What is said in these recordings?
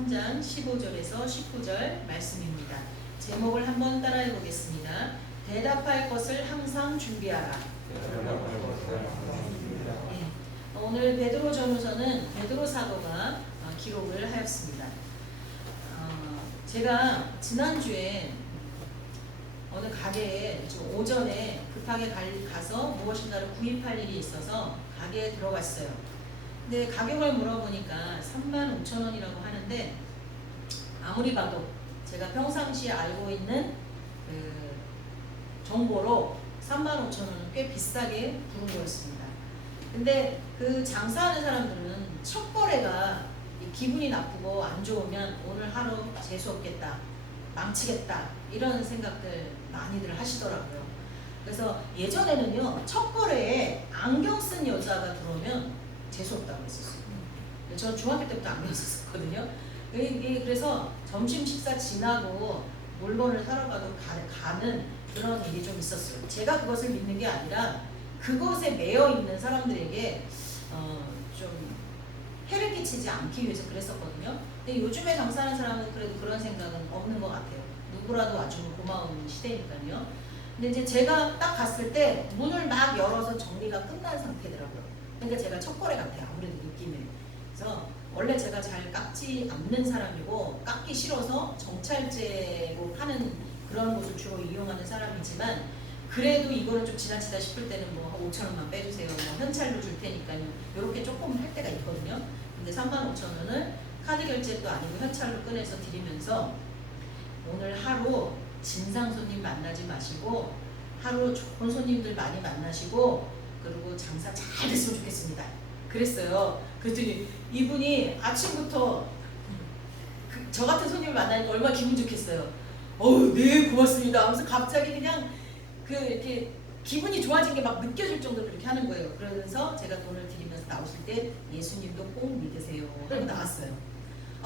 3장 15절에서 19절 말씀입니다. 제목을 한번 따라해 보겠습니다. 대답할 것을 항상 준비하라. 오늘 베드로 전후서는 베드로 사도가 기록을 하였습니다. 제가 지난주에 어느 가게에 오전에 급하게 가서 무엇인가를 구입할 일이 있어서 가게에 들어갔어요. 근데 가격을 물어보니까 35,000원이라고 하는데 아무리 봐도 제가 평상시에 알고 있는 그 정보로 35,000원은 꽤 비싸게 부른 거였습니다. 근데 그 장사하는 사람들은 첫 거래가 기분이 나쁘고 안 좋으면 오늘 하루 재수없겠다, 망치겠다 이런 생각들 많이들 하시더라고요. 그래서 예전에는요, 첫 거래에 안경 쓴 여자가 들어오면 재수없다고 했었어요. 저 중학교 때부터 안경 썼거든요. 그래서 점심 식사 지나고 물건을 사러 가는 그런 일이 좀 있었어요. 제가 그것을 믿는 게 아니라 그것에 매여 있는 사람들에게 좀 해를 끼치지 않기 위해서 그랬었거든요. 근데 요즘에 장사하는 사람은 그래도 그런 생각은 없는 것 같아요. 누구라도 아주 고마운 시대니까요. 근데 이제 제가 딱 갔을 때 문을 막 열어서 정리가 끝난 상태더라고요. 그러니까 제가 첫 거래 같아요. 아무래도 느낌이. 그래서 원래 제가 잘 깎지 않는 사람이고 깎기 싫어서 정찰제로 하는 그런 곳을 주로 이용하는 사람이지만 그래도 이거는 좀 지나치다 싶을 때는 뭐 5,000원만 빼주세요. 뭐 현찰로 줄 테니까요. 이렇게 조금 할 때가 있거든요. 근데 35,000원을 카드 결제도 아니고 현찰로 꺼내서 드리면서 오늘 하루 진상 손님 만나지 마시고 하루 좋은 손님들 많이 만나시고 그리고 장사 잘 됐으면 좋겠습니다. 그랬어요. 그랬더니 이분이 아침부터 저 같은 손님을 만나니까 얼마나 기분 좋겠어요. 네 고맙습니다 하면서 갑자기 그냥 이렇게 기분이 좋아진 게 막 느껴질 정도로 그렇게 하는 거예요. 그러면서 제가 돈을 드리면서 나오실 때 예수님도 꼭 믿으세요 그러고 나왔어요.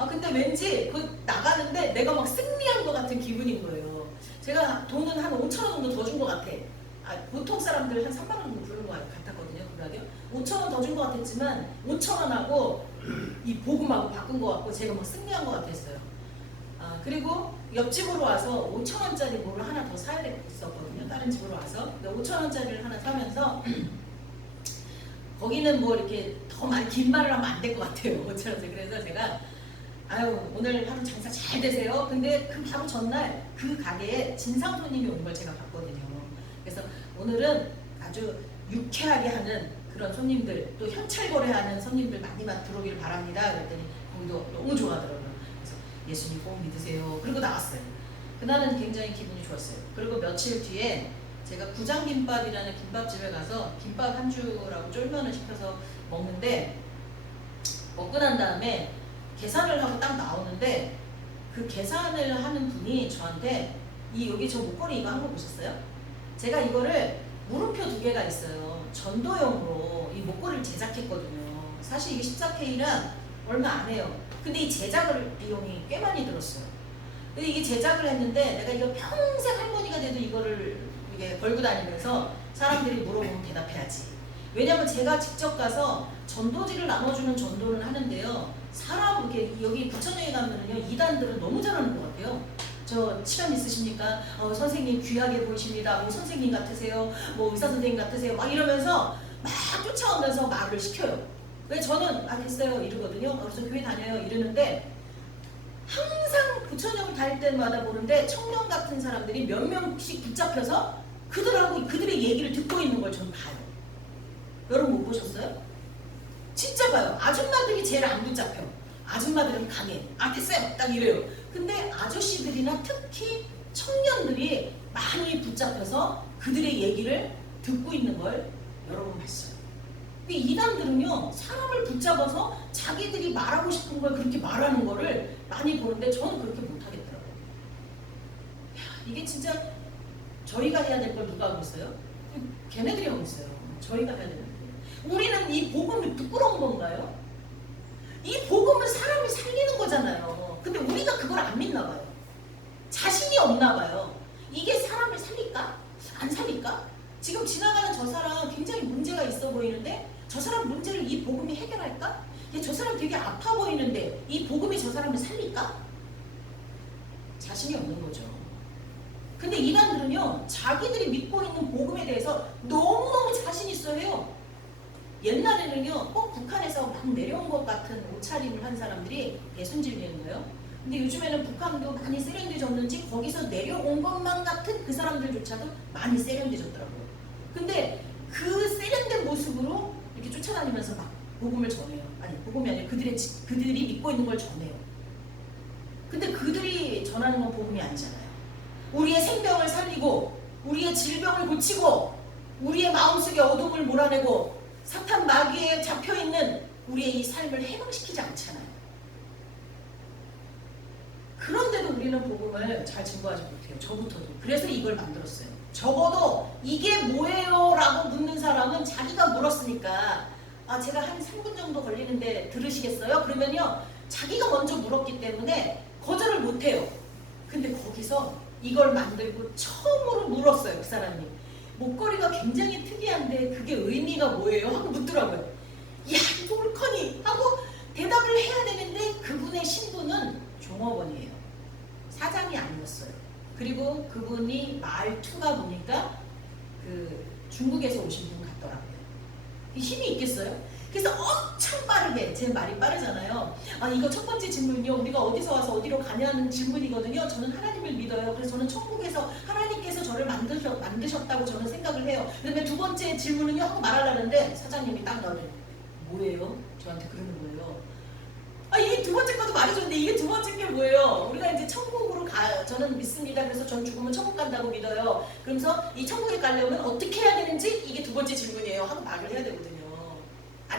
근데 왠지 그 나가는데 내가 막 승리한 것 같은 기분인 거예요. 제가 돈은 한 5,000원 정도 더 준 것 같아. 보통 사람들 한 3만 원 정도 부르는 것 같았거든요. 그 가격 5,000원 더 준 것 같았지만 5,000원하고 이 복음하고 바꾼 것 같고 제가 막 승리한 것 같았어요. 그리고 옆집으로 와서 5,000원짜리 뭐를 하나 더 사야 됐었거든요. 다른 집으로 와서 5,000원짜리를 하나 사면서 거기는 뭐 이렇게 더 많이 긴 말을 하면 안 될 것 같아요. 5,000원짜리. 그래서 제가 오늘 하루 장사 잘 되세요. 근데 그 바로 전날 그 가게에 진상 손님이 온 걸 제가 봤거든요. 그래서 오늘은 아주 유쾌하게 하는 그런 손님들, 또 현찰 거래하는 손님들 많이 들어오기를 바랍니다. 그랬더니 거기도 너무 좋아하더라고요. 그래서 예수님 꼭 믿으세요. 그리고 나왔어요. 그날은 굉장히 기분이 좋았어요. 그리고 며칠 뒤에 제가 구장김밥이라는 김밥집에 가서 김밥 한 줄하고 쫄면을 시켜서 먹는데 먹고 난 다음에 계산을 하고 딱 나오는데 그 계산을 하는 분이 저한테 여기 저 목걸이 이거 한 거 보셨어요? 제가 이거를 물음표 2개가 있어요. 전도용으로 이 목걸이를 제작했거든요. 사실 이게 14K라 얼마 안 해요. 근데 이 제작을 비용이 꽤 많이 들었어요. 근데 이게 제작을 했는데 내가 이거 평생 할머니가 돼도 이거를 이게 걸고 다니면서 사람들이 물어보면 대답해야지. 왜냐면 제가 직접 가서 전도지를 나눠주는 전도는 하는데요. 사람 이렇게 여기 부천역에 가면은요 이단들은 너무 잘하는 것 같아요. 저 시간 있으십니까? 선생님 귀하게 보이십니다. 뭐 선생님 같으세요? 뭐 의사 선생님 같으세요? 막 이러면서 막 쫓아오면서 말을 시켜요. 왜 저는 됐어요 이러거든요. 그래서 교회 다녀요 이러는데 항상 부천역을 다닐 때마다 보는데 청년 같은 사람들이 몇 명씩 붙잡혀서 그들의 얘기를 듣고 있는 걸 저는 봐요. 여러분 못 보셨어요? 진짜 봐요. 아줌마들이 제일 안 붙잡혀. 아줌마들은 강해. 됐어요. 딱 이래요. 근데 아저씨들이나 특히 청년들이 많이 붙잡혀서 그들의 얘기를 듣고 있는 걸 여러분 봤어요. 이단들은요 사람을 붙잡아서 자기들이 말하고 싶은 걸 그렇게 말하는 거를 많이 보는데 저는 그렇게 못하겠더라고요. 이게 진짜 저희가 해야 될 걸 누가 하고 있어요? 걔네들이 하고 있어요. 저희가 해야 되는 거예요. 우리는 이 복음이 부끄러운 건가요? 이 복음은 사람을 살리는 거잖아요. 근데 우리가 그걸 안 믿나 봐요. 자신이 없나 봐요. 이게 사람을 살릴까? 안 살릴까? 지금 지나가는 저 사람 굉장히 문제가 있어 보이는데 저 사람 문제를 이 복음이 해결할까? 야, 저 사람 되게 아파 보이는데 이 복음이 저 사람을 살릴까? 자신이 없는 거죠. 근데 이단들은요, 자기들이 믿고 있는 복음에 대해서 너무너무 자신 있어 해요. 옛날에는요, 꼭 북한에서 막 내려온 것 같은 옷차림을 한 사람들이 배순진이는 거예요. 근데 요즘에는 북한도 많이 세련돼졌는지 거기서 내려온 것만 같은 그 사람들조차도 많이 세련돼졌더라고요. 근데 그 세련된 모습으로 이렇게 쫓아다니면서 막 복음을 전해요. 아니, 복음이 아니라 그들이 믿고 있는 걸 전해요. 근데 그들이 전하는 건 복음이 아니잖아요. 우리의 생명을 살리고 우리의 질병을 고치고 우리의 마음속에 어둠을 몰아내고 사탄 마귀에 잡혀있는 우리의 이 삶을 해방시키지 않잖아요. 그런데도 우리는 복음을 잘 증거하지 못해요. 저부터도. 그래서 이걸 만들었어요. 적어도 이게 뭐예요? 라고 묻는 사람은 자기가 물었으니까 제가 한 3분 정도 걸리는데 들으시겠어요? 그러면요, 자기가 먼저 물었기 때문에 거절을 못해요. 근데 거기서 이걸 만들고 처음으로 물었어요. 그 사람이. 목걸이가 굉장히 특이한데 그게 의미가 뭐예요? 하고 묻더라고요. 야, 이거 옳거니? 하고 대답을 해야 되는데 그분의 신분은 종업원이에요. 사장이 아니었어요. 그리고 그분이 말투가 보니까 그 중국에서 오신 분 같더라고요. 힘이 있겠어요? 그래서 엄청 빠르게, 제 말이 빠르잖아요. 이거 첫 번째 질문이요, 우리가 어디서 와서 어디로 가냐는 질문이거든요. 저는 하나님을 믿어요. 그래서 저는 천국에서 하나님께서 저를 만드셨다고 저는 생각을 해요. 그다음에 두 번째 질문은요 하고 말하려는데 사장님이 딱 나오더니 뭐예요? 저한테 그러는 거예요. 이게 두 번째 것도 말해줬는데 이게 두 번째 게 뭐예요? 우리가 이제 천국으로 저는 믿습니다. 그래서 전 죽으면 천국 간다고 믿어요. 그러면서 이 천국에 가려면 어떻게 해야 되는지 이게 두 번째 질문이에요 하고 말을 해야 되거든요.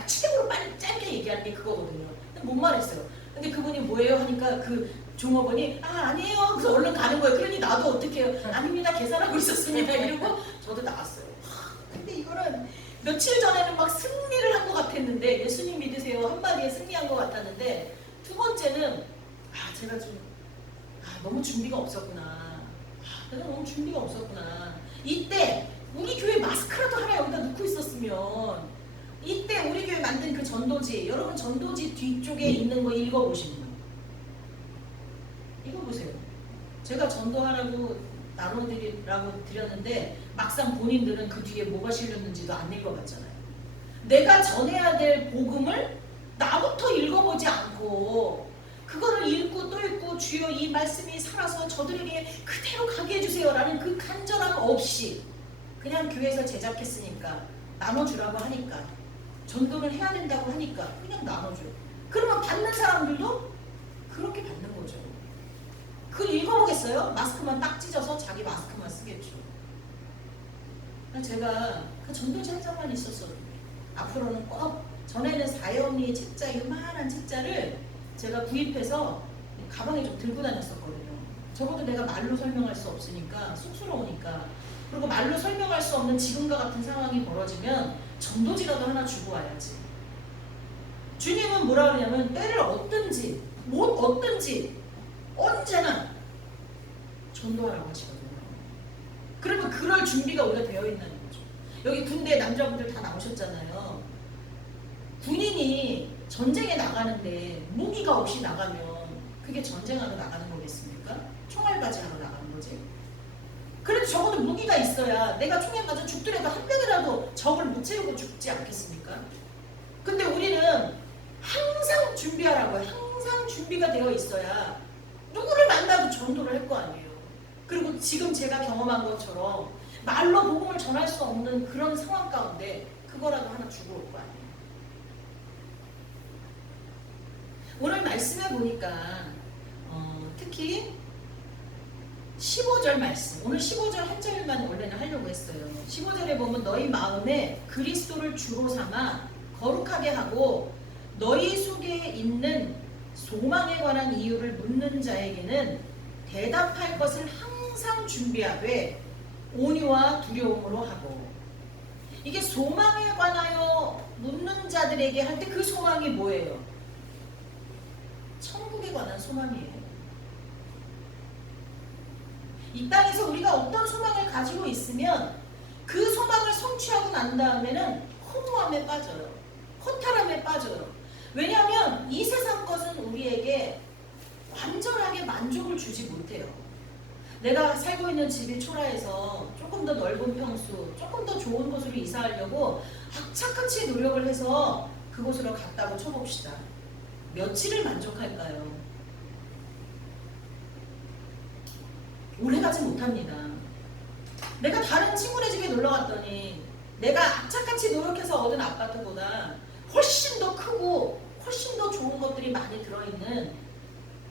최대로 빨리 짧게 얘기하는 게 그거거든요. 근데 못 말했어요. 근데 그분이 뭐예요? 하니까 그 종업원이 아니에요. 그래서 얼른 가는 거예요. 그러니 나도 어떻게 해요? 아닙니다. 계산하고 있었습니다. 이러고 저도 나왔어요. 근데 이거는 며칠 전에는 막 승리를 한 것 같았는데, 예수님 믿으세요 한마디에 승리한 것 같았는데, 두 번째는 제가 좀 너무 준비가 없었구나. 내가 너무 준비가 없었구나. 이때 우리 교회 마스크라도 하나 여기다 넣고 있었으면, 이때 우리 교회 만든 그 전도지, 여러분 전도지 뒤쪽에 있는 거 읽어보시면 읽어보세요. 제가 전도하라고 나눠드리라고 드렸는데 막상 본인들은 그 뒤에 뭐가 실렸는지도 안 읽어봤잖아요. 내가 전해야 될 복음을 나부터 읽어보지 않고 그거를 읽고 또 읽고 주여 이 말씀이 살아서 저들에게 그대로 가게 해주세요 라는 그 간절함 없이 그냥 교회에서 제작했으니까 나눠주라고 하니까 전도를 해야 된다고 하니까 그냥 나눠줘요. 그러면 받는 사람들도 그렇게 받는 거죠. 그걸 읽어보겠어요? 마스크만 딱 찢어서 자기 마스크만 쓰겠죠. 제가 그 전도지 한 장만 있었어요. 앞으로는 꼭 전에는 사연리 책자, 이만한 책자를 제가 구입해서 가방에 좀 들고 다녔었거든요. 적어도 내가 말로 설명할 수 없으니까 쑥스러우니까. 그리고 말로 설명할 수 없는 지금과 같은 상황이 벌어지면 전도지라도 하나 주고 와야지. 주님은 뭐라 그러냐면 때를 얻든지 못 얻든지 언제나 전도하라고 하시거든요. 그러면 그럴 준비가 우리가 되어 있다는 거죠. 여기 군대 남자분들 다 나오셨잖아요. 군인이 전쟁에 나가는데 무기가 없이 나가면 그게 전쟁하러 나가는 거겠습니까? 총알바지하러 나가는 거지. 그래도 적어도 무기가 있어야 내가 총에 맞아 죽더라도 한 명이라도 적을 못 채우고 죽지 않겠습니까? 근데 우리는 항상 준비하라고요. 항상 준비가 되어 있어야 누구를 만나도 전도를 할 거 아니에요. 그리고 지금 제가 경험한 것처럼 말로 복음을 전할 수 없는 그런 상황 가운데 그거라도 하나 주고 올 거 아니에요. 오늘 말씀해 보니까 특히 15절 말씀, 오늘 15절 한 절만 원래는 하려고 했어요. 15절에 보면 너희 마음에 그리스도를 주로 삼아 거룩하게 하고 너희 속에 있는 소망에 관한 이유를 묻는 자에게는 대답할 것을 항상 준비하되 온유와 두려움으로 하고. 이게 소망에 관하여 묻는 자들에게 할 때 그 소망이 뭐예요? 천국에 관한 소망이에요. 이 땅에서 우리가 어떤 소망을 가지고 있으면 그 소망을 성취하고 난 다음에는 허무함에 빠져요. 허탈함에 빠져요. 왜냐하면 이 세상 것은 우리에게 완전하게 만족을 주지 못해요. 내가 살고 있는 집이 초라해서 조금 더 넓은 평수, 조금 더 좋은 곳으로 이사하려고 악착같이 노력을 해서 그곳으로 갔다고 쳐봅시다. 며칠을 만족할까요? 오래가지 못합니다. 내가 다른 친구네 집에 놀러 갔더니 내가 악착같이 노력해서 얻은 아파트보다 훨씬 더 크고 훨씬 더 좋은 것들이 많이 들어있는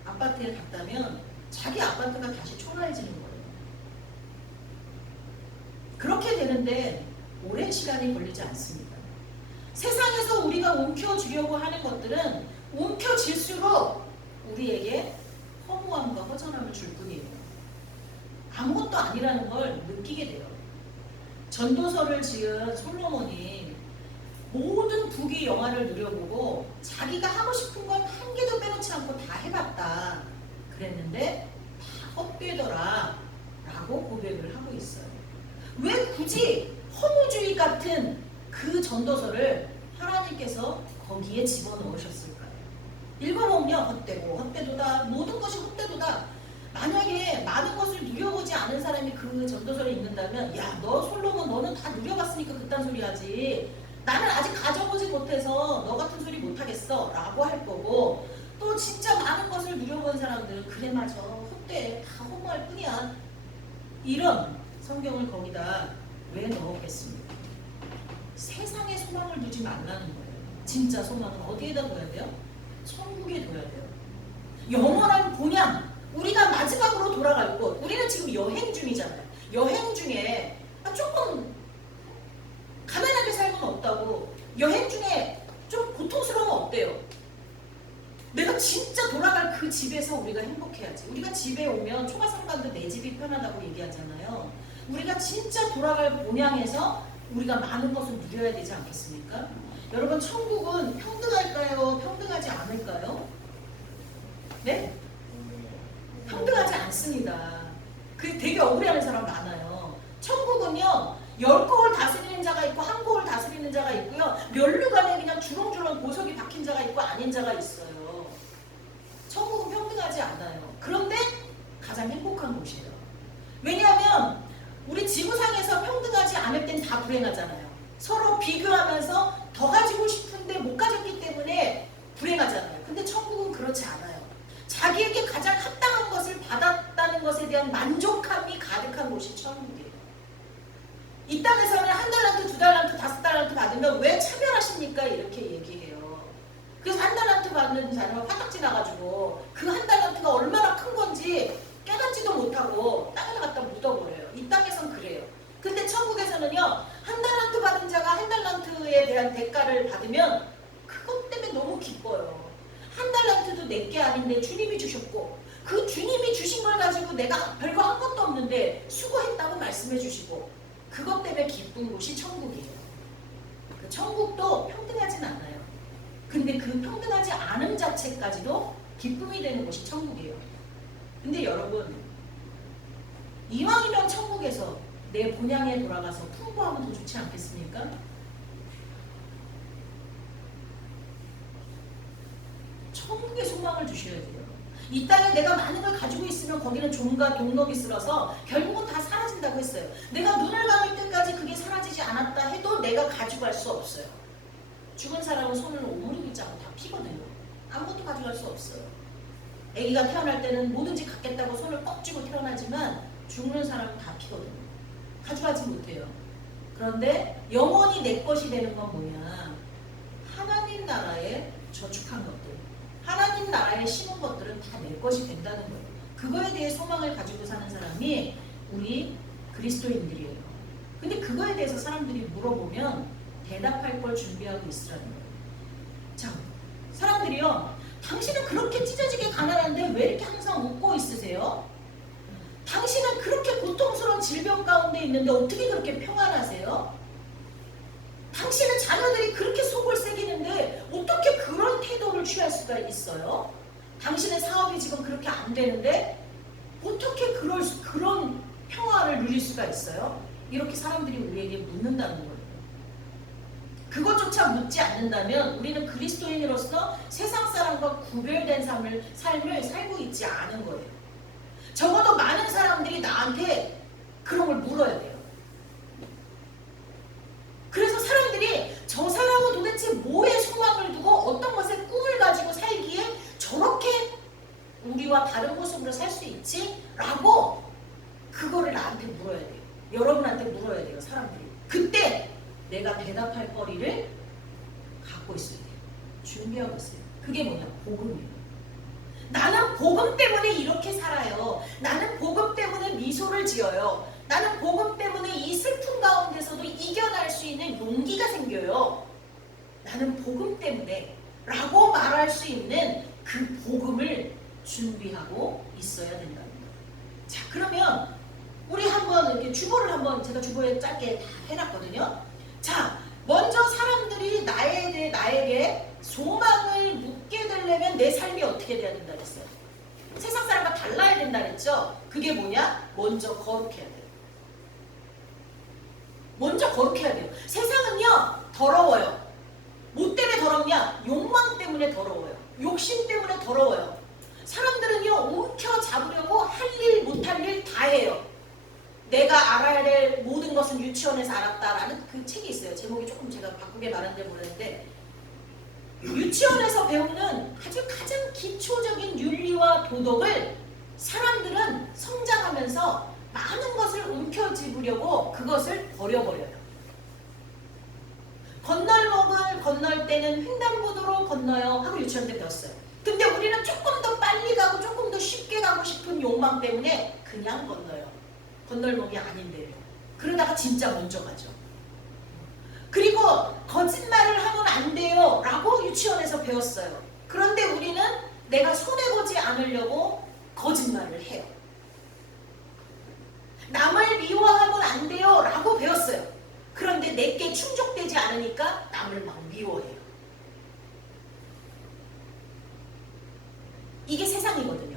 아파트에 갔다면 자기 아파트가 다시 초라해지는 거예요. 그렇게 되는데 오랜 시간이 걸리지 않습니다. 세상에서 우리가 움켜쥐려고 하는 것들은 움켜질수록 우리에게 허무함과 허전함을 줄 뿐이에요. 아무것도 아니라는 걸 느끼게 돼요. 전도서를 지은 솔로몬이 모든 부귀 영화를 누려보고 자기가 하고 싶은 건 한 개도 빼놓지 않고 다 해봤다 그랬는데 다 헛되더라 라고 고백을 하고 있어요. 왜 굳이 허무주의 같은 그 전도서를 하나님께서 거기에 집어넣으셨을까요? 읽어보면 헛되고 헛되도다, 모든 것이 헛되도다. 만약에 많은 것을 누려보지 않은 사람이 그 전도서를 읽는다면 야, 너 솔로몬 너는 다 누려봤으니까 그딴 소리 하지, 나는 아직 가져보지 못해서 너 같은 소리 못하겠어 라고 할 거고, 또 진짜 많은 것을 누려본 사람들은 그래 맞아 헛돼 다 허무할 뿐이야, 이런 성경을 거기다 왜 넣었겠습니까? 세상에 소망을 두지 말라는 거예요. 진짜 소망은 어디에다 둬야 돼요? 천국에 둬야 돼요. 영원한 본향, 우리가 마지막으로 돌아갈 곳. 우리는 지금 여행 중이잖아요. 여행 중에 조금 가난하게 살면 없다고, 여행 중에 좀 고통스러우면 어때요? 내가 진짜 돌아갈 그 집에서 우리가 행복해야지. 우리가 집에 오면 초가상관도 내 집이 편하다고 얘기하잖아요. 우리가 진짜 돌아갈 본향에서 우리가 많은 것을 누려야 되지 않겠습니까? 여러분, 천국은 평등할까요? 평등하지 않을까요? 네? 평등하지 않습니다. 그 되게 억울해하는 사람 많아요. 천국은요, 10곡을 다스리는 자가 있고 한 곡을 다스리는 자가 있고요, 멸류관에 그냥 주렁주렁 보석이 박힌 자가 있고 아닌 자가 있어요. 천국은 평등하지 않아요. 그런데 가장 행복한 곳이에요. 왜냐하면 우리 지구상에서 평등하지 않을 땐 다 불행하잖아요. 서로 비교하면서 더 가지고 싶은데 못 가졌기 때문에 불행하잖아요. 근데 천국은 그렇지 않아요. 자기에게 가장 합당한 것을 받았다는 것에 대한 만족함이 가득한 곳이 천국이에요. 이 땅에서는 1달란트, 2달란트, 5달란트 받으면 왜 차별하십니까? 이렇게 얘기해요. 그래서 1달란트 받는 사람은 화딱지 나가지고 그 1달란트가 얼마나 큰 건지 깨닫지도 못하고 땅에 갖다 묻어버려요. 이 땅에선 그래요. 근데 천국에서는요, 1달란트 받은 자가 1달란트에 대한 대가를 받으면 그것 때문에 너무 기뻐요. 1달란트도 내게 아닌데 주님이 주셨고, 그 주님이 주신 걸 가지고 내가 별거 한 것도 없는데 수고했다고 말씀해 주시고, 그것 때문에 기쁜 곳이 천국이에요. 그 천국도 평등하진 않아요. 근데 그 평등하지 않음 자체까지도 기쁨이 되는 곳이 천국이에요. 근데 여러분, 이왕이면 천국에서 내 본향에 돌아가서 풍부하면 더 좋지 않겠습니까? 천국의 소망을 주셔야 돼요. 이 땅에 내가 많은 걸 가지고 있으면 거기는 종과 동록이 쓸어서 결국은 다 사라진다고 했어요. 내가 눈을 감을 때까지 그게 사라지지 않았다 해도 내가 가져갈 수 없어요. 죽은 사람은 손을 오므리고 있지 않고 다 피거든요. 아무것도 가져갈 수 없어요. 아기가 태어날 때는 뭐든지 갖겠다고 손을 꽉 쥐고 태어나지만 죽는 사람은 다 피거든요. 가져가지 못해요. 그런데 영원히 내 것이 되는 건 뭐냐? 하나님 나라에 저축한 것들, 하나님 나라에 심은 것들은 다 내 것이 된다는 거예요. 그거에 대해 소망을 가지고 사는 사람이 우리 그리스도인들이에요. 근데 그거에 대해서 사람들이 물어보면 대답할 걸 준비하고 있으라는 거예요. 자, 사람들이요, 당신은 그렇게 찢어지게 가난한데 왜 이렇게 항상 웃고 있으세요? 당신은 그렇게 고통스러운 질병 가운데 있는데 어떻게 그렇게 평안하세요? 당신은 자녀들이 그렇게 속을 새기는데 어떻게 그런 태도를 취할 수가 있어요? 당신의 사업이 지금 그렇게 안 되는데 어떻게 그런 평화를 누릴 수가 있어요? 이렇게 사람들이 우리에게 묻는다는 거예요. 그것조차 묻지 않는다면 우리는 그리스도인으로서 세상 사람과 구별된 삶을 살고 있지 않은 거예요. 적어도 많은 사람들이 나한테 그런 걸 물어야 돼요. 그래서 사람들이 저 사람은 도대체 뭐에 소망을 두고 어떤 것에 꿈을 가지고 살기에 저렇게 우리와 다른 모습으로 살 수 있지? 라고 그거를 나한테 물어야 돼요. 여러분한테 물어야 돼요. 사람들이. 그때 내가 대답할 거리를 갖고 있어야 돼요. 준비하고 있어요. 그게 뭐냐? 복음이에요. 나는 복음 때문에 이렇게 살아요. 나는 복음 때문에 미소를 지어요. 나는 복음 때문에 이 슬픔 가운데서도 이겨낼 수 있는 용기가 생겨요. 나는 복음 때문에 라고 말할 수 있는 그 복음을 준비하고 있어야 된다는 거예요. 자, 그러면 우리 한번 이렇게 주보를 한번 제가 주보에 짧게 다 해놨거든요. 자, 먼저 사람들이 나에게 소망을 묻게 되려면 내 삶이 어떻게 돼야 된다 그랬어요? 세상 사람과 달라야 된다 그랬죠? 그게 뭐냐? 먼저 거룩해야 돼요. 먼저 거룩해야 돼요. 세상은요 더러워요. 뭐 때문에 더럽냐? 욕망 때문에 더러워요. 욕심 때문에 더러워요. 사람들은요 움켜잡으려고 할 일 못할 일 다 해요. 내가 알아야 될 모든 것은 유치원에서 알았다라는 그 책이 있어요. 제목이 조금 제가 바꾸게 말한지 모르겠는데, 유치원에서 배우는 아주 가장 기초적인 윤리와 도덕을 사람들은 성장하면서 많은 것을 움켜쥐으려고 그것을 버려버려요. 건널목을 건널 때는 횡단보도로 건너요 하고 유치원 때 배웠어요. 근데 우리는 조금 더 빨리 가고 조금 더 쉽게 가고 싶은 욕망 때문에 그냥 건너요. 건널목이 아닌데요. 그러다가 진짜 먼저 가죠. 그리고 거짓말을 하면 안 돼요 라고 유치원에서 배웠어요. 그런데 우리는 내가 손해보지 않으려고 거짓말을 해요. 남을 미워하면 안 돼요 라고 배웠어요. 그런데 내게 충족되지 않으니까 남을 막 미워해요. 이게 세상이거든요.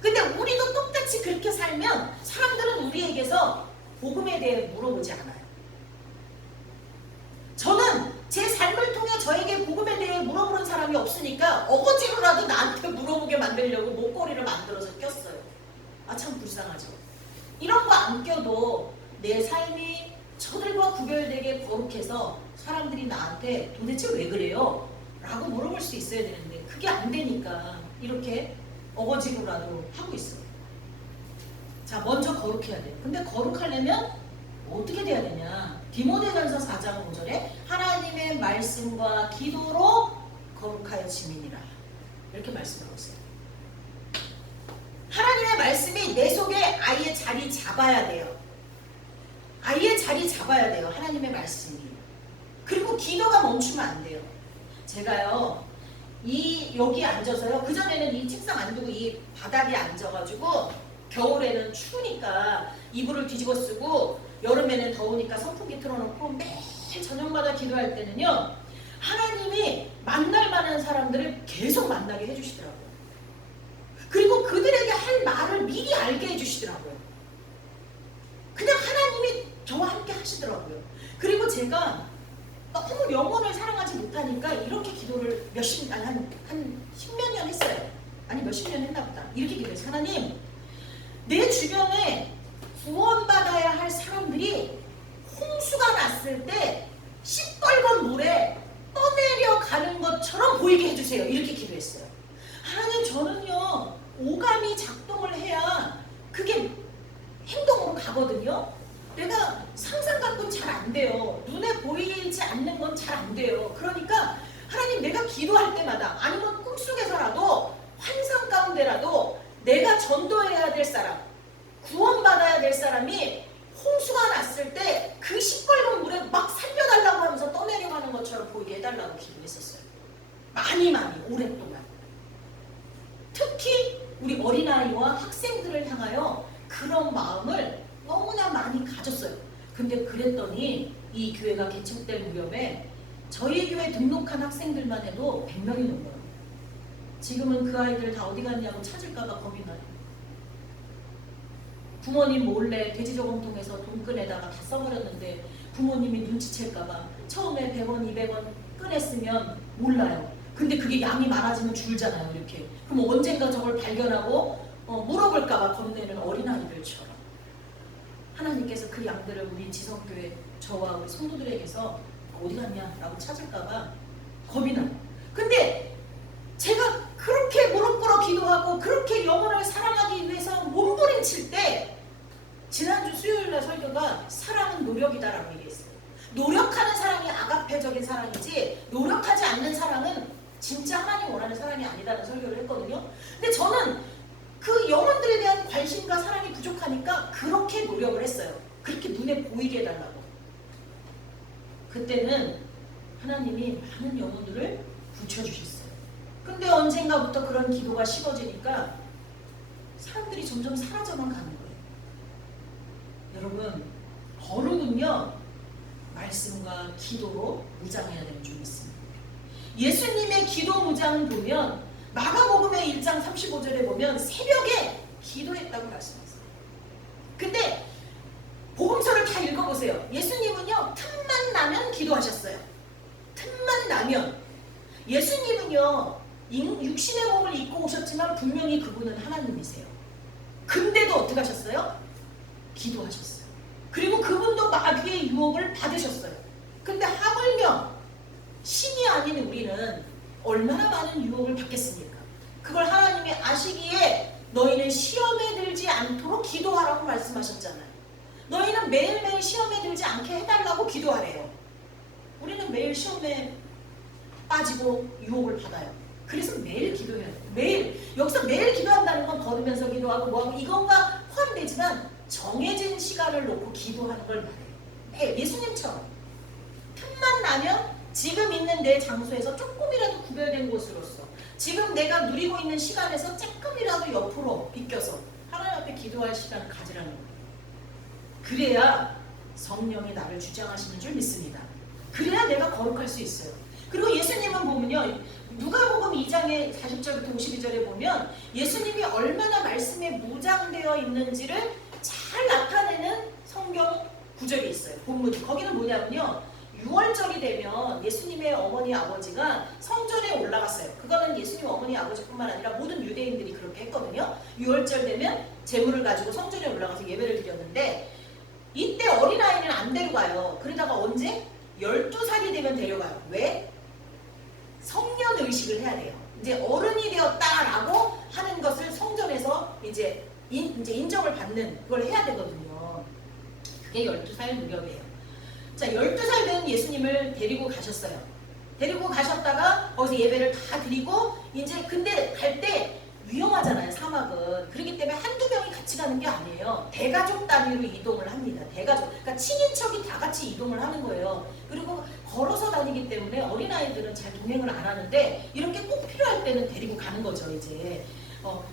근데 우리도 똑같이 그렇게 살면 사람들은 우리에게서 복음에 대해 물어보지 않아요. 저는 제 삶을 통해 저에게 복음에 대해 물어보는 사람이 없으니까 어거지로라도 나한테 물어보게 만들려고 목걸이를 만들어서 꼈어요. 아, 참 불쌍하죠. 이런 거 안 껴도 내 삶이 저들과 구별되게 거룩해서 사람들이 나한테 도대체 왜 그래요? 라고 물어볼 수 있어야 되는데 그게 안 되니까 이렇게 어거지로라도 하고 있어요. 자, 먼저 거룩해야 돼요. 근데 거룩하려면 어떻게 돼야 되냐? 디모데전서 4장 5절에 하나님의 말씀과 기도로 거룩하여 지민이라 이렇게 말씀하고 있어요. 하나님의 말씀이 내 속에 아예 자리 잡아야 돼요. 아예 자리 잡아야 돼요. 하나님의 말씀이. 그리고 기도가 멈추면 안 돼요. 제가요 여기 앉아서요, 그전에는 이 책상 안 두고 이 바닥에 앉아가지고 겨울에는 추우니까 이불을 뒤집어 쓰고 여름에는 더우니까 선풍기 틀어놓고 매일 저녁마다 기도할 때는요 하나님이 만날 만한 사람들을 계속 만나게 해주시더라고요. 그리고 그들에게 할 말을 미리 알게 해주시더라고요. 그냥 하나님이 저와 함께 하시더라고요. 그리고 제가 너무 영혼을 사랑하지 못하니까 이렇게 기도를 한 십몇 년 했어요. 아니 몇십 년 했나 보다. 이렇게 기도했어요. 하나님, 내 주변에 구원받아야 할 사람들이 홍수가 났을 때 시뻘건 물에 떠내려가는 것처럼 보이게 해주세요. 이렇게 기도했어요. 하나님, 저는요 오감이 작동을 해야 그게 행동으로 가거든요. 내가 상상 갖고는 잘 안 돼요. 눈에 보이지 않는 건 잘 안 돼요. 그러니까 하나님, 내가 기도할 때마다 아니면 꿈속에서라도 환상 가운데라도 내가 전도해야 될 사람, 구원받아야 될 사람이 홍수가 났을 때 그 시뻘건 물에 막 살려달라고 하면서 떠내려가는 것처럼 보이게 해달라고 기도했었어요. 많이 오랫동안. 특히 우리 어린아이와 학생들을 향하여 그런 마음을 너무나 많이 가졌어요. 근데 그랬더니 이 교회가 개척될 무렵에 저희 교회 등록한 학생들만 해도 100명이 넘어요. 지금은 그 아이들 다 어디 갔냐고 찾을까봐 겁이 나요. 부모님 몰래 돼지 저금통에서 돈 꺼내다가 다 써버렸는데 부모님이 눈치챌까봐 처음에 100원, 200원 꺼냈으면 몰라요. 근데 그게 양이 많아지면 줄잖아요. 이렇게. 그럼 언젠가 저걸 발견하고 물어볼까봐 겁내는 어린아이들처럼 하나님께서 그 양들을 우리 지성교회 저와 우리 성도들에게서 어디 갔냐 라고 찾을까봐 겁이 나요. 근데 제가 그렇게 무릎 꿇어 기도하고 그렇게 영혼을 사랑하기 위해서 몸부림칠 때 지난주 수요일날 설교가 사랑은 노력이다라고 얘기했어요. 노력하는 사랑이 아가페적인 사랑이지 노력하지 않는 사랑은 진짜 하나님 원하는 사랑이 아니다라는 설교를 했거든요. 근데 저는 그 영혼들에 대한 관심과 사랑이 부족하니까 그렇게 노력을 했어요. 그렇게 눈에 보이게 해달라고. 그때는 하나님이 많은 영혼들을 붙여주셨어요. 근데 언젠가부터 그런 기도가 식어지니까 사람들이 점점 사라져만 가는 거예요. 여러분, 거룩은요 말씀과 기도로 무장해야 되는 줄 믿습니다. 예수님의 기도 무장을 보면 마가복음의 1장 35절에 보면 새벽에 기도했다고 말씀하세요. 근데 복음서를 다 읽어보세요. 예수님은요 틈만 나면 기도하셨어요. 틈만 나면. 예수님은요 육신의 몸을 입고 오셨지만 분명히 그분은 하나님이세요. 근데도 어떻게 하셨어요? 기도하셨어요. 그리고 그분도 마귀의 유혹을 받으셨어요. 근데 하물며 신이 아닌 우리는 얼마나 많은 유혹을 받겠습니까? 그걸 하나님이 아시기에 너희는 시험에 들지 않도록 기도하라고 말씀하셨잖아요. 너희는 매일매일 시험에 들지 않게 해달라고 기도하래요. 우리는 매일 시험에 빠지고 유혹을 받아요. 그래서 매일 기도해야 돼요. 매일. 여기서 매일 기도한다는 건 걸으면서 기도하고 뭐하고 이건가 포함되지만 정해진 시간을 놓고 기도하는 걸 말해요. 네, 예수님처럼 틈만 나면 지금 있는 내 장소에서 조금이라도 구별된 곳으로서 지금 내가 누리고 있는 시간에서 조금이라도 옆으로 비껴서 하나님 앞에 기도할 시간을 가지라는 거예요. 그래야 성령이 나를 주장하시는 줄 믿습니다. 그래야 내가 거룩할 수 있어요. 그리고 예수님은 보면요 누가복음 2장의 40절부터 52절에 보면 예수님이 얼마나 말씀에 무장되어 있는지를 잘 나타내는 성경 구절이 있어요. 본문이. 거기는 뭐냐면요 6월절이 되면 예수님의 어머니 아버지가 성전에 올라갔어요. 그거는 예수님 어머니 아버지뿐만 아니라 모든 유대인들이 그렇게 했거든요. 6월절 되면 제물을 가지고 성전에 올라가서 예배를 드렸는데 이때 어린아이는 안 데려가요. 그러다가 언제? 12살이 되면 데려가요. 왜? 성년 의식을 해야 돼요. 이제 어른이 되었다라고 하는 것을 성전에서 이제 인정을 받는 그걸 해야 되거든요. 그게 12살 무렵이에요. 자, 12살 된 예수님을 데리고 가셨어요. 데리고 가셨다가 거기서 예배를 다 드리고 이제 근데 갈 때 위험하잖아요. 사막은. 그렇기 때문에 한두 명이 같이 가는 게 아니에요. 대가족 단위로 이동을 합니다. 대가족. 그러니까 친인척이 다 같이 이동을 하는 거예요. 그리고 걸어서 다니기 때문에 어린아이들은 잘 동행을 안 하는데 이렇게 꼭 필요할 때는 데리고 가는 거죠. 이제.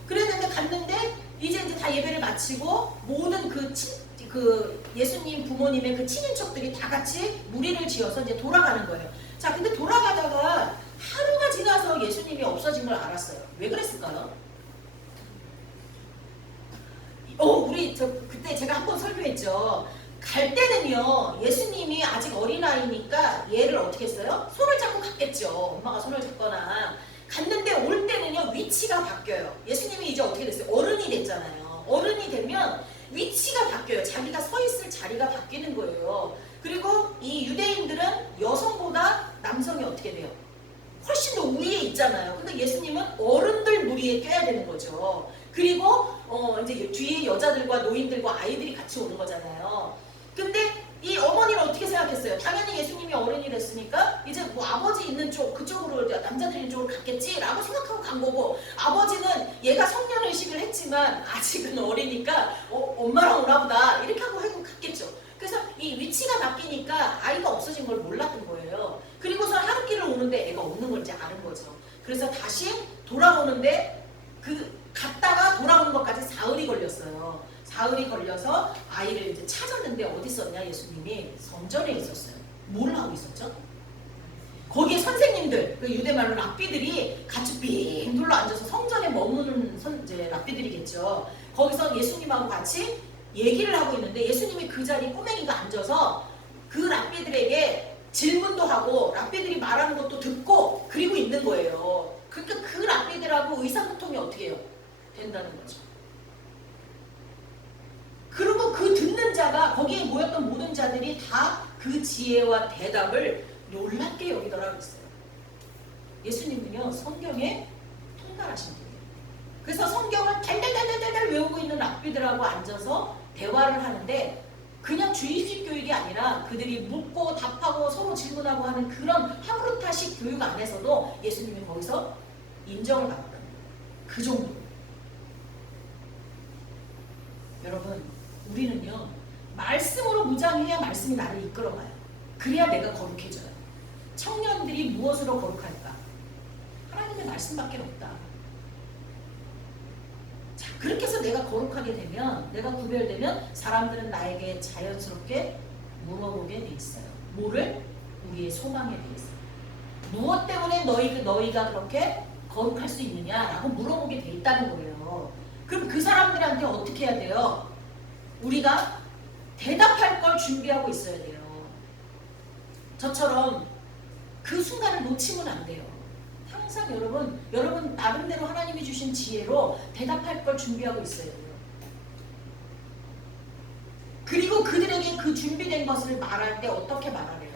그랬는데 갔는데 이제 다 예배를 마치고 모든 그 예수님 부모님의 그 친인척들이 다 같이 무리를 지어서 이제 돌아가는 거예요. 자, 근데 돌아가다가 하루가 지나서 예수님이 없어진 걸 알았어요. 왜 그랬을까요? 그때 제가 한번 설교했죠. 갈 때는요, 예수님이 아직 어린아이니까 얘를 어떻게 했어요? 손을 잡고 갔겠죠. 엄마가 손을 잡거나. 갔는데 올 때는요, 위치가 바뀌어요. 예수님이 이제 어떻게 됐어요? 어른이 됐잖아요. 어른이 되면 위치가 바뀌어요. 자기가 서 있을 자리가 바뀌는 거예요. 그리고 이 유대인들은 여성보다 남성이 어떻게 돼요? 훨씬 더 위에 있잖아요. 근데 예수님은 어른들 무리에 껴야 되는 거죠. 그리고 이제 뒤에 여자들과 노인들과 아이들이 같이 오는 거잖아요. 근데 이 어머니는 어떻게 생각했어요? 당연히 예수님이 어른이 됐으니까 이제 뭐 아버지 있는 쪽 그쪽으로 남자들이 있는 쪽으로 갔겠지라고 생각하고 간 거고 아버지는 얘가 성년의식을 했지만 아직은 어리니까 엄마랑 오나보다 이렇게 하고 갔겠죠. 그래서 이 위치가 바뀌니까 아이가 없어진 걸 몰랐던 거예요. 그리고서 하루길을 오는데 애가 없는 걸 이제 아는 거죠. 그래서 다시 돌아오는데 갔다가 돌아오는 것까지 사흘이 걸렸어요. 사흘이 걸려서 아이를 이제 찾았는데 어디 있었냐? 예수님이 성전에 있었어요. 뭘 하고 있었죠? 거기에 선생님들, 그 유대말로 랍비들이 같이 빙 둘러 앉아서 성전에 머무는 이제 랍비들이겠죠. 거기서 예수님하고 같이 얘기를 하고 있는데 예수님이 그 자리에 꼬맹이가 앉아서 그 랍비들에게 질문도 하고 랍비들이 말하는 것도 듣고 그리고 있는 거예요. 그러니까 그 랍비들하고 의사소통이 어떻게 해요? 된다는 거죠. 그리고 그 듣는 자가 거기에 모였던 모든 자들이 다 그 지혜와 대답을 놀랍게 여기더라고 했어요. 예수님은요 성경에 통달하신 분이에요. 그래서 성경을 달달달달달 외우고 있는 랍비들하고 앉아서 대화를 하는데 그냥 주입식 교육이 아니라 그들이 묻고 답하고 서로 질문하고 하는 그런 하브루타식 교육 안에서도 예수님이 거기서 인정을 받았다는 거예요. 그 정도. 여러분 우리는요 말씀으로 무장해야 말씀이 나를 이끌어가요. 그래야 내가 거룩해져요. 청년들이 무엇으로 거룩할까? 하나님의 말씀밖에 없다. 자, 그렇게 해서 내가 거룩하게 되면, 내가 구별되면 사람들은 나에게 자연스럽게 물어보게 돼 있어요. 뭐를? 우리의 소망에 대해서. 무엇 때문에 너희가 그렇게 거룩할 수 있느냐라고 물어보게 돼 있다는 거예요. 그럼 그 사람들한테 어떻게 해야 돼요? 우리가 대답할 걸 준비하고 있어야 돼요. 저처럼 그 순간을 놓치면 안 돼요. 항상 여러분 나름대로 하나님이 주신 지혜로 대답할 걸 준비하고 있어야 돼요. 그리고 그들에게 그 준비된 것을 말할 때 어떻게 말하래요?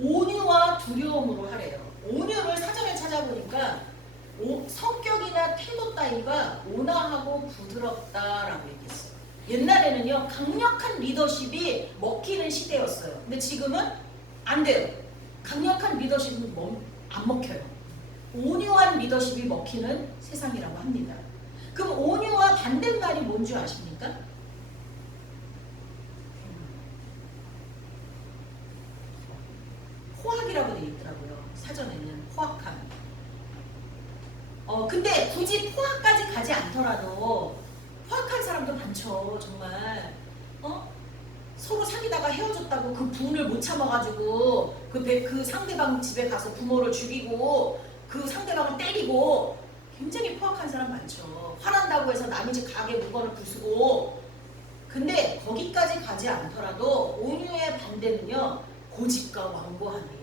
온유와 두려움으로 하래요. 온유를 사전에 찾아보니까 성격이나 태도 따위가 온화하고 부드럽다라고 얘기했어요. 옛날에는요 강력한 리더십이 먹히는 시대였어요. 근데 지금은 안 돼요. 강력한 리더십은 안 먹혀요. 온유한 리더십이 먹히는 세상이라고 합니다. 그럼 온유와 반대말이 뭔 줄 아십니까? 포악이라고 되어 있더라고요. 사전에는 포악함. 근데 굳이 포악까지 가지 않더라도 포악한 사람도 많죠. 정말 서로 사귀다가 헤어졌다고 그 분을 못 참아가지고 그 상대방 집에 가서 부모를 죽이고 그 상대방을 때리고 굉장히 포악한 사람 많죠. 화난다고 해서 남의 집 가게 물건을 부수고. 근데 거기까지 가지 않더라도 온유의 반대는요 고집과 완고함이에요.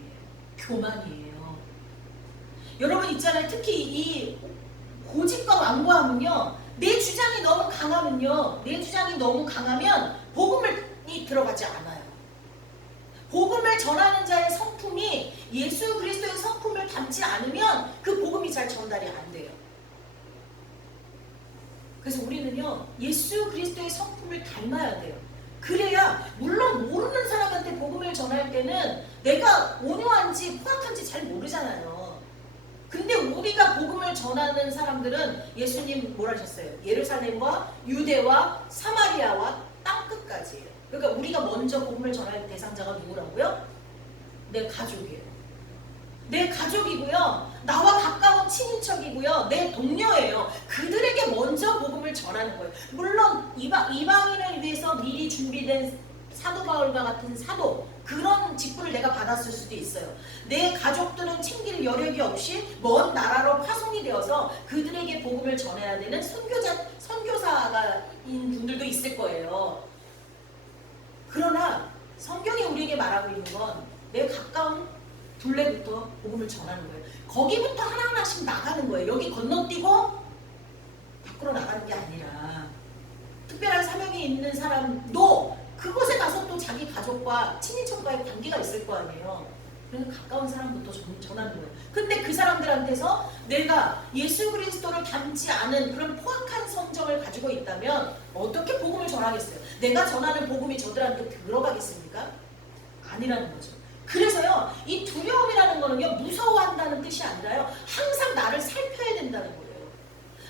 교만이에요. 여러분 있잖아요. 특히 이 고집과 완고함은요 내 주장이 너무 강하면 복음이 들어가지 않아요. 복음을 전하는 자의 성품이 예수 그리스도의 성품을 담지 않으면 그 복음이 잘 전달이 안 돼요. 그래서 우리는요 예수 그리스도의 성품을 닮아야 돼요. 그래야 물론 모르는 사람한테 복음을 전할 때는 내가 온유한지 포악한지 잘 모르잖아요. 근데 우리가 복음을 전하는 사람들은 예수님 뭐라 하셨어요? 예루살렘과 유대와 사마리아와 땅끝까지예요. 그러니까 우리가 먼저 복음을 전할 대상자가 누구라고요? 내 가족이에요. 내 가족이고요. 나와 가까운 친인척이고요. 내 동료예요. 그들에게 먼저 복음을 전하는 거예요. 물론 이방인을 위해서 미리 준비된 사도 바울과 같은 사도 그런 직분을 내가 받았을 수도 있어요. 내 가족들은 챙길 여력이 없이 먼 나라로 파송이 되어서 그들에게 복음을 전해야 되는 선교사인 분들도 있을 거예요. 그러나 성경이 우리에게 말하고 있는 건 내 가까운 둘레부터 복음을 전하는 거예요. 거기부터 하나하나씩 나가는 거예요. 여기 건너뛰고 밖으로 나가는 게 아니라 특별한 사명이 있는 사람도 그곳에 가서 또 자기 가족과 친인척과의 관계가 있을 거 아니에요. 그래서 가까운 사람부터 전하는 거예요. 근데 그 사람들한테서 내가 예수 그리스도를 닮지 않은 그런 포악한 성정을 가지고 있다면 어떻게 복음을 전하겠어요? 내가 전하는 복음이 저들한테 들어가겠습니까? 아니라는 거죠. 그래서요, 이 두려움이라는 거는요, 무서워한다는 뜻이 아니라요, 항상 나를 살펴야 된다는 거예요.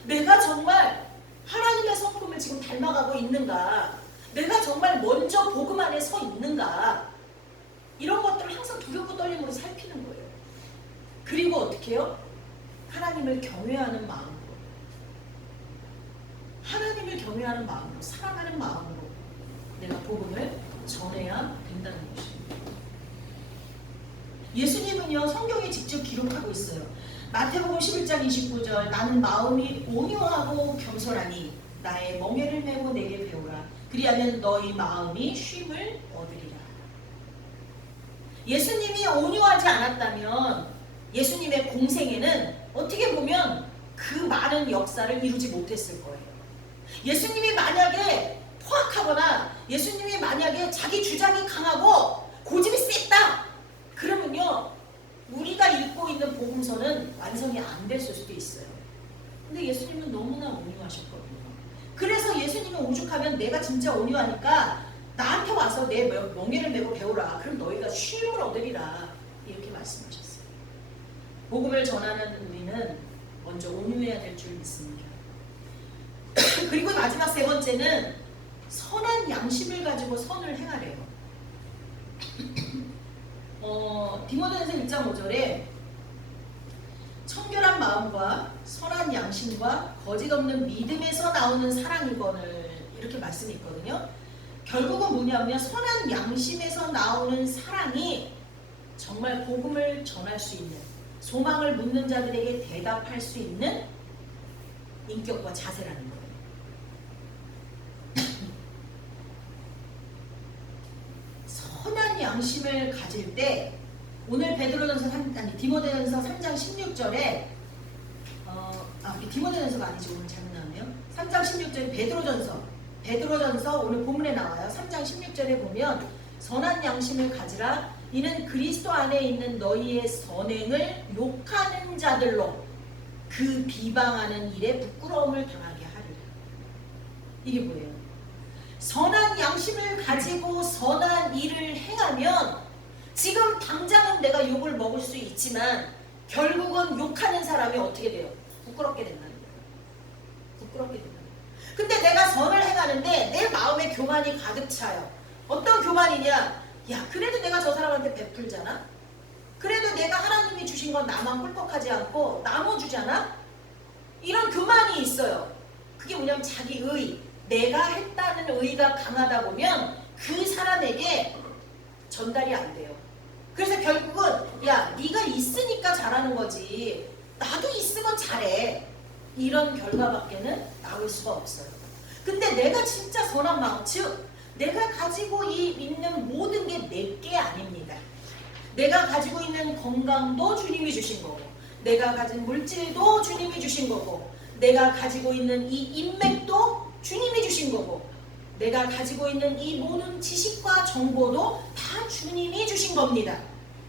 내가 정말 하나님의 성품을 지금 닮아가고 있는가? 내가 정말 먼저 복음 안에 서 있는가? 이런 것들을 항상 두렵고 떨림으로 살피는 거예요. 그리고 어떻게 해요? 하나님을 경외하는 마음으로, 하나님을 경외하는 마음으로, 사랑하는 마음으로 내가 복음을 전해야 된다는 것입니다. 예수님은요, 성경에 직접 기록하고 있어요. 마태복음 11장 29절, 나는 마음이 온유하고 겸손하니 나의 멍에를 메고 내게 배우라. 그리하면 너희 마음이 쉼을 얻으리라. 예수님이 온유하지 않았다면 예수님의 공생애는 어떻게 보면 그 많은 역사를 이루지 못했을 거예요. 예수님이 만약에 포악하거나 예수님이 만약에 자기 주장이 강하고 고집이 셌다 그러면요 우리가 읽고 있는 복음서는 완성이 안 됐을 수도 있어요. 근데 예수님은 너무나 온유하셨거든요. 그래서 예수님이 오죽하면 내가 진짜 온유하니까 나한테 와서 내 멍에를 메고 배우라. 그럼 너희가 쉼을 얻으리라. 이렇게 말씀하셨어요. 복음을 전하는 우리는 먼저 온유해야 될 줄 믿습니다. 그리고 마지막 세 번째는 선한 양심을 가지고 선을 행하래요. 디모데전서 1장 5절에 청결한 마음과 선한 양심과 거짓 없는 믿음에서 나오는 사랑이거늘 이렇게 말씀이 있거든요. 결국은 뭐냐면 선한 양심에서 나오는 사랑이 정말 복음을 전할 수 있는 소망을 묻는 자들에게 대답할 수 있는 인격과 자세라는 거예요. 선한 양심을 가질 때 오늘 디모데전서 3장 16절에 디모데전서가 아니죠. 오늘 잘못 나왔네요. 3장 16절에 베드로전서 오늘 본문에 나와요. 3장 16절에 보면 선한 양심을 가지라 이는 그리스도 안에 있는 너희의 선행을 욕하는 자들로 그 비방하는 일에 부끄러움을 당하게 하리라. 이게 뭐예요? 선한 양심을 가지고 선한 일을 행하면 지금 당장은 내가 욕을 먹을 수 있지만 결국은 욕하는 사람이 어떻게 돼요? 부끄럽게 된다는 거예요. 부끄럽게 된다는 거예요. 근데 내가 선을 행하는데 내 마음에 교만이 가득 차요. 어떤 교만이냐? 야, 그래도 내가 저 사람한테 베풀잖아? 그래도 내가 하나님이 주신 건 나만 꿀꺽하지 않고 나눠주잖아? 이런 교만이 있어요. 그게 뭐냐면 자기 의, 내가 했다는 의가 강하다 보면 그 사람에게 전달이 안 돼요. 그래서 결국은 야, 네가 있으니까 잘하는 거지. 나도 있으면 잘해. 이런 결과밖에는 나올 수가 없어요. 근데 내가 진짜 선한 마음, 즉 내가 가지고 있는 모든 게 내게 아닙니다. 내가 가지고 있는 건강도 주님이 주신 거고, 내가 가진 물질도 주님이 주신 거고, 내가 가지고 있는 이 인맥도 주님이 주신 거고, 내가 가지고 있는 이 모든 지식과 정보도 다 주님이 주신 겁니다.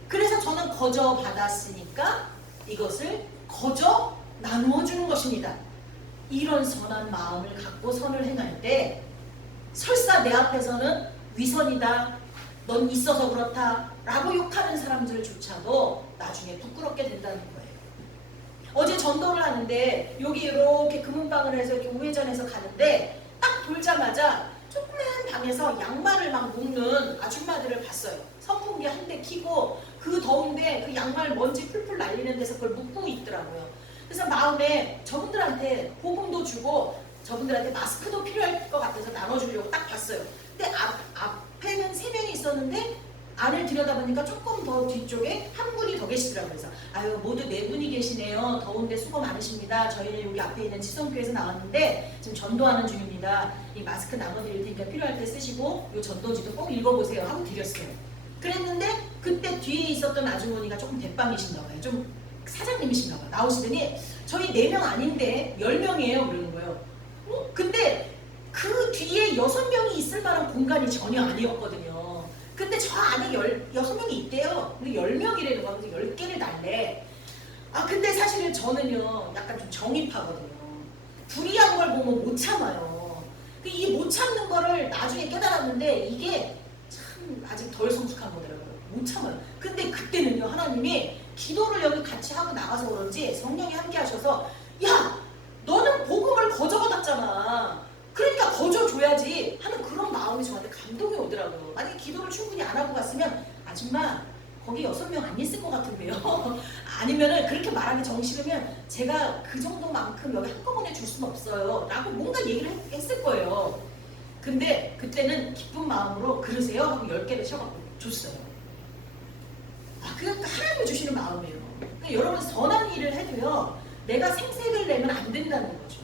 그래서 저는 거저 받았으니까 이것을 거저 나누어 주는 것입니다. 이런 선한 마음을 갖고 선을 행할 때 설사 내 앞에서는 위선이다, 넌 있어서 그렇다 라고 욕하는 사람들조차도 나중에 부끄럽게 된다는 거예요. 어제 전도를 하는데 여기 이렇게 금은방을 해서 이렇게 우회전해서 가는데 딱 돌자마자 조그만 방에서 양말을 막 묶는 아줌마들을 봤어요. 선풍기 한 대 켜고 그 더운데 그 양말 먼지 풀풀 날리는 데서 그걸 묶고 있더라고요. 그래서 마음에 저분들한테 복음도 주고 저분들한테 마스크도 필요할 것 같아서 나눠주려고 딱 봤어요. 근데 앞에는 3명이 있었는데 안을 들여다보니까 조금 더 뒤쪽에 한 분이 더 계시더라고요. 그래서 아유 모두 4분이 계시네요. 더운데 수고 많으십니다. 저희는 여기 앞에 있는 지성교회에서 나왔는데 지금 전도하는 중입니다. 이 마스크 나눠드릴 테니까 필요할 때 쓰시고 이 전도지도 꼭 읽어보세요 하고 드렸어요. 그랬는데 그때 뒤에 있었던 아주머니가 조금 대빵이신가 봐요. 좀 사장님이신가 봐요. 나오시더니 저희 4명 아닌데 10명이에요 그러는 거예요. 근데 그 뒤에 6명이 있을 만한 공간이 전혀 아니었거든요. 근데 저 안에 6명이 있대요. 근데 10명이라는 거 하면서 10개를 달래. 근데 사실은 저는요 약간 좀 정입하거든요. 불이한 걸 보면 못 참아요. 이 못 참는 거를 나중에 깨달았는데 이게 참 아직 덜 성숙한 거더라고요. 못 참아요. 근데 그때는요 하나님이 기도를 여기 같이 하고 나가서 그런지 성령이 함께 하셔서 야 너는 복음을 거저받았잖아. 그러니까 거저줘야지 하는 그런 마음이 저한테 감동이 오더라고요. 만약에 기도를 충분히 안 하고 갔으면 아줌마 거기 6명 안 있을 것 같은데요. 아니면은 그렇게 말하기 정식이면 제가 그 정도만큼 여기 한꺼번에 줄 수는 없어요 라고 뭔가 얘기를 했을 거예요. 근데 그때는 기쁜 마음으로 그러세요 하고 10개를 쳐갖고 줬어요. 그러니까 하나님이 주시는 마음이에요. 그러니까 여러분 선한 일을 해도요 내가 생색을 내면 안 된다는 거죠.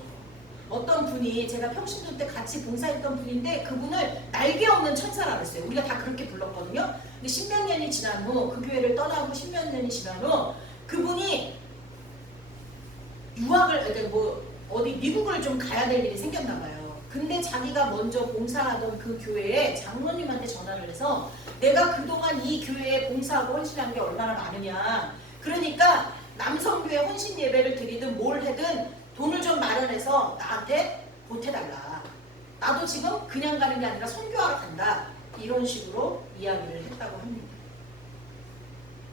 어떤 분이 제가 평신도 때 같이 봉사했던 분인데 그분을 날개 없는 천사라고 했어요. 우리가 다 그렇게 불렀거든요. 근데 십몇 년이 지난 후 그 교회를 떠나고 십몇 년이 지난 후 그분이 유학을 그러니까 뭐 어디 미국을 좀 가야 될 일이 생겼나 봐요. 근데 자기가 먼저 봉사하던 그 교회에 장로님한테 전화를 해서 내가 그동안 이 교회에 봉사하고 헌신한 게 얼마나 많으냐. 그러니까 남성교회 헌신 예배를 드리든 뭘 하든 돈을 좀 마련해서 나한테 보태달라. 나도 지금 그냥 가는 게 아니라 선교하러 간다. 이런 식으로 이야기를 했다고 합니다.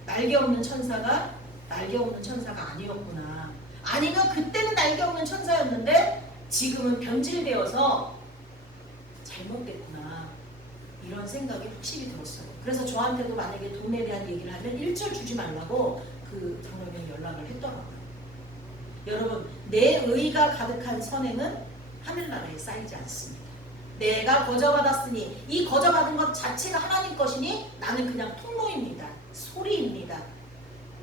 날개 없는 천사가 날개 없는 천사가 아니었구나. 아니면 그때는 날개 없는 천사였는데 지금은 변질되어서 잘못됐구나. 이런 생각이 확실히 들었어요. 그래서 저한테도 만약에 돈에 대한 얘기를 하면 일절 주지 말라고 그 장로님이 연락을 했더라고요. 여러분, 내 의가 가득한 선행은 하늘나라에 쌓이지 않습니다. 내가 거저받았으니 이 거저받은 것 자체가 하나님 것이니 나는 그냥 통로입니다. 소리입니다.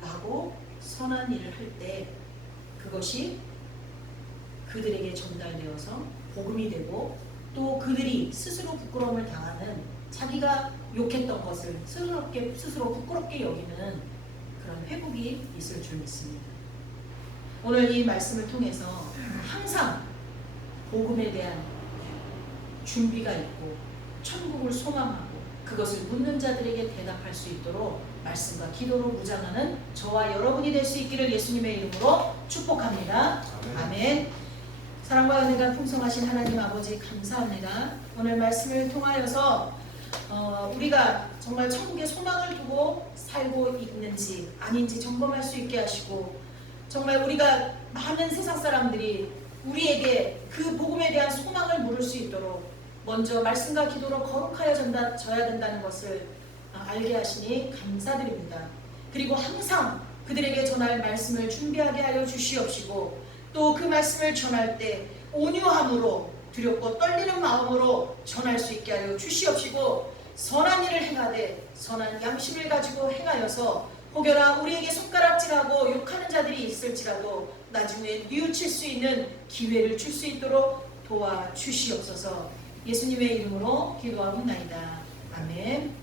라고 선한 일을 할 때 그것이 그들에게 전달되어서 복음이 되고 또 그들이 스스로 부끄러움을 당하는 자기가 욕했던 것을 스스로 부끄럽게 여기는 그런 회복이 있을 줄 믿습니다. 오늘 이 말씀을 통해서 항상 복음에 대한 준비가 있고 천국을 소망하고 그것을 묻는 자들에게 대답할 수 있도록 말씀과 기도로 무장하는 저와 여러분이 될 수 있기를 예수님의 이름으로 축복합니다. 아멘. 사랑과 은혜가 풍성하신 하나님 아버지 감사합니다. 오늘 말씀을 통하여서 우리가 정말 천국의 소망을 두고 살고 있는지 아닌지 점검할 수 있게 하시고 정말 우리가 많은 세상 사람들이 우리에게 그 복음에 대한 소망을 물을 수 있도록 먼저 말씀과 기도로 거룩하여져야 된다는 것을 알게 하시니 감사드립니다. 그리고 항상 그들에게 전할 말씀을 준비하게 하여 주시옵시고 또 그 말씀을 전할 때 온유함으로 두렵고 떨리는 마음으로 전할 수 있게 하여 주시옵시고 선한 일을 행하되 선한 양심을 가지고 행하여서 혹여나 우리에게 손가락질하고 욕하는 자들이 있을지라도 나중에 뉘우칠 수 있는 기회를 줄 수 있도록 도와주시옵소서. 예수님의 이름으로 기도하옵나이다. 아멘.